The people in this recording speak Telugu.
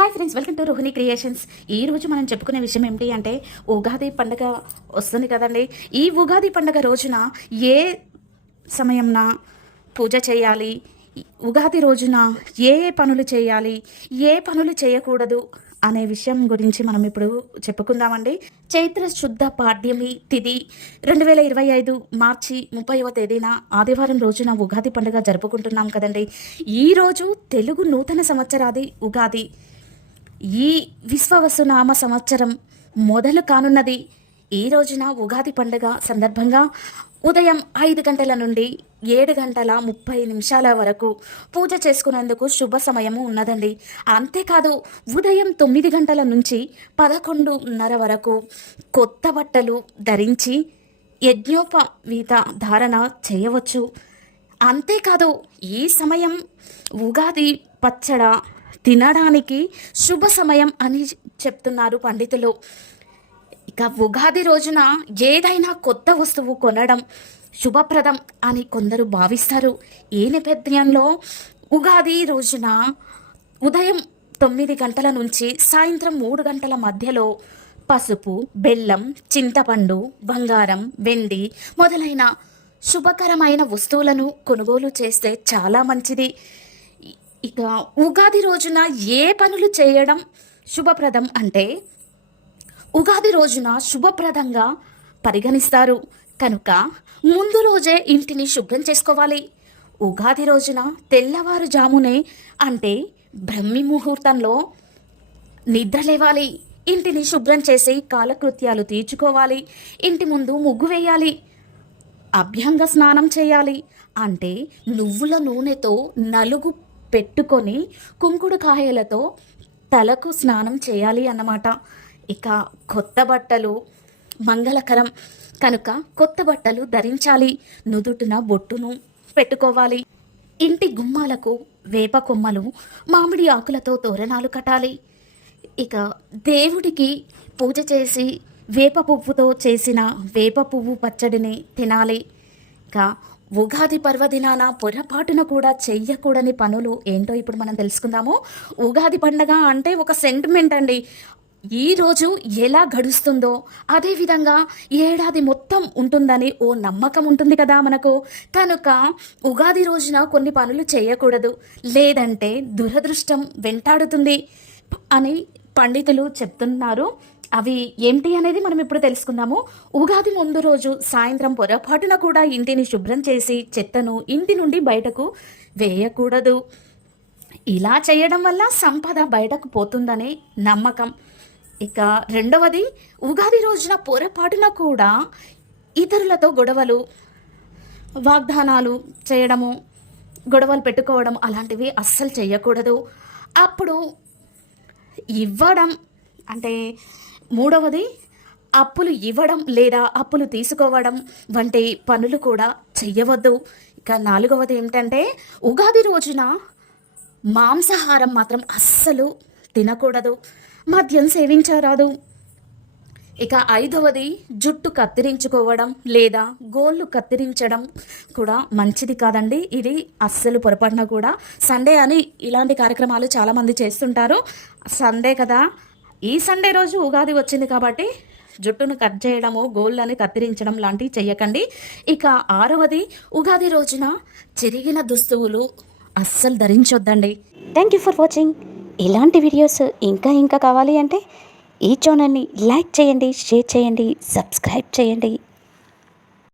Hi friends, welcome to Rohini creations. ఈరోజు మనం చెప్పుకునే విషయం ఏమిటి అంటే ఉగాది పండుగ వస్తుంది కదండి. ఈ ఉగాది పండుగ రోజున ఏ సమయంన పూజ చేయాలి, ఉగాది రోజున ఏ ఏ పనులు చేయాలి, ఏ పనులు చేయకూడదు అనే విషయం గురించి మనం ఇప్పుడు చెప్పుకుందామండి. చైత్ర శుద్ధ పాడ్యమి తిథి 2025 మార్చి 30వ తేదీన ఆదివారం రోజున ఉగాది పండుగ జరుపుకుంటున్నాం కదండి. ఈరోజు తెలుగు నూతన సంవత్సరాది ఉగాది. ఈ విశ్వవసునామ సంవత్సరం మొదలు కానున్నది. ఈ రోజున ఉగాది పండుగ సందర్భంగా ఉదయం 5 గంటల నుండి 7:30 వరకు పూజ చేసుకునేందుకు శుభ సమయము ఉన్నదండి. అంతేకాదు ఉదయం 9 గంటల నుంచి 11:30 వరకు కొత్త బట్టలు ధరించి యజ్ఞోపవీత ధారణ చేయవచ్చు. అంతేకాదు ఈ సమయం ఉగాది పచ్చడ తినడానికి శుభ సమయం అని చెప్తున్నారు పండితులు. ఇక ఉగాది రోజున ఏదైనా కొత్త వస్తువు కొనడం శుభప్రదం అని కొందరు భావిస్తారు. ఈ నేపథ్యంలో ఉగాది రోజున ఉదయం 9 గంటల నుంచి సాయంత్రం 3 గంటల మధ్యలో పసుపు, బెల్లం, చింతపండు, బంగారం, వెండి మొదలైన శుభకరమైన వస్తువులను కొనుగోలు చేస్తే చాలా మంచిది. ఇక ఉగాది రోజున ఏ పనులు చేయడం శుభప్రదం అంటే ఉగాది రోజున శుభప్రదంగా పరిగణిస్తారు కనుక ముందు రోజే ఇంటిని శుభ్రం చేసుకోవాలి. ఉగాది రోజున తెల్లవారుజామునే అంటే బ్రహ్మి ముహూర్తంలో నిద్ర లేవాలి. ఇంటిని శుభ్రం చేసి కాలకృత్యాలు తీర్చుకోవాలి. ఇంటి ముందు ముగ్గు వేయాలి. అభ్యంగ స్నానం చేయాలి. అంటే నువ్వుల నూనెతో నలుగు పెట్టుకొని కుంకుడు కాయలతో తలకు స్నానం చేయాలి అన్నమాట. ఇక కొత్త బట్టలు మంగళకరం కనుక కొత్త బట్టలు ధరించాలి. నుదుటిన బొట్టును పెట్టుకోవాలి. ఇంటి గుమ్మాలకు వేప కొమ్మలు, మామిడి ఆకులతో తోరణాలు కట్టాలి. ఇక దేవుడికి పూజ చేసి వేప పువ్వుతో చేసిన వేప పువ్వు పచ్చడిని తినాలి. ఇక ఉగాది పర్వదినాన పొరపాటున కూడా చెయ్యకూడని పనులు ఏంటో ఇప్పుడు మనం తెలుసుకుందాము. ఉగాది పండగ అంటే ఒక సెంటిమెంట్ అండి. ఈరోజు ఎలా గడుస్తుందో అదేవిధంగా ఏడాది మొత్తం ఉంటుందని ఓ నమ్మకం ఉంటుంది కదా మనకు. కనుక ఉగాది రోజున కొన్ని పనులు చేయకూడదు, లేదంటే దురదృష్టం వెంటాడుతుంది అని పండితులు చెప్తున్నారు. అవి ఏమిటి అనేది మనం ఇప్పుడు తెలుసుకుందాము. ఉగాది ముందు రోజు సాయంత్రం పొరపాటున కూడా ఇంటిని శుభ్రం చేసి చెత్తను ఇంటి నుండి బయటకు వేయకూడదు. ఇలా చేయడం వల్ల సంపద బయటకు పోతుందని నమ్మకం. ఇక రెండవది, ఉగాది రోజున పొరపాటున కూడా ఇతరులతో గొడవలు, వాగ్దానాలు చేయడము, గొడవలు పెట్టుకోవడం అలాంటివి అస్సలు చేయకూడదు. అప్పుడు ఇవ్వడం అంటే మూడవది, అప్పులు ఇవ్వడం లేదా అప్పులు తీసుకోవడం వంటి పనులు కూడా చెయ్యవద్దు. ఇక నాలుగవది ఏమిటంటే ఉగాది రోజున మాంసాహారం మాత్రం అస్సలు తినకూడదు, మద్యం సేవించరాదు. ఇక ఐదవది, జుట్టు కత్తిరించుకోవడం లేదా గోళ్ళు కత్తిరించడం కూడా మంచిది కాదండి. ఇది అస్సలు పొరపాటున కూడా. సండే అని ఇలాంటి కార్యక్రమాలు చాలామంది చేస్తుంటారు. సండే కదా, ఈ సండే రోజు ఉగాది వచ్చింది కాబట్టి జుట్టును కట్ చేయడము, గోళ్ళని కత్తిరించడం లాంటివి చెయ్యకండి. ఇక ఆరవది, ఉగాది రోజున చిరిగిన దుస్తువులు అస్సలు ధరించొద్దండి. Thank you for watching. ఇలాంటి వీడియోస్ ఇంకా కావాలి అంటే ఈ ఛానల్ని లైక్ చేయండి, షేర్ చేయండి, సబ్స్క్రైబ్ చేయండి.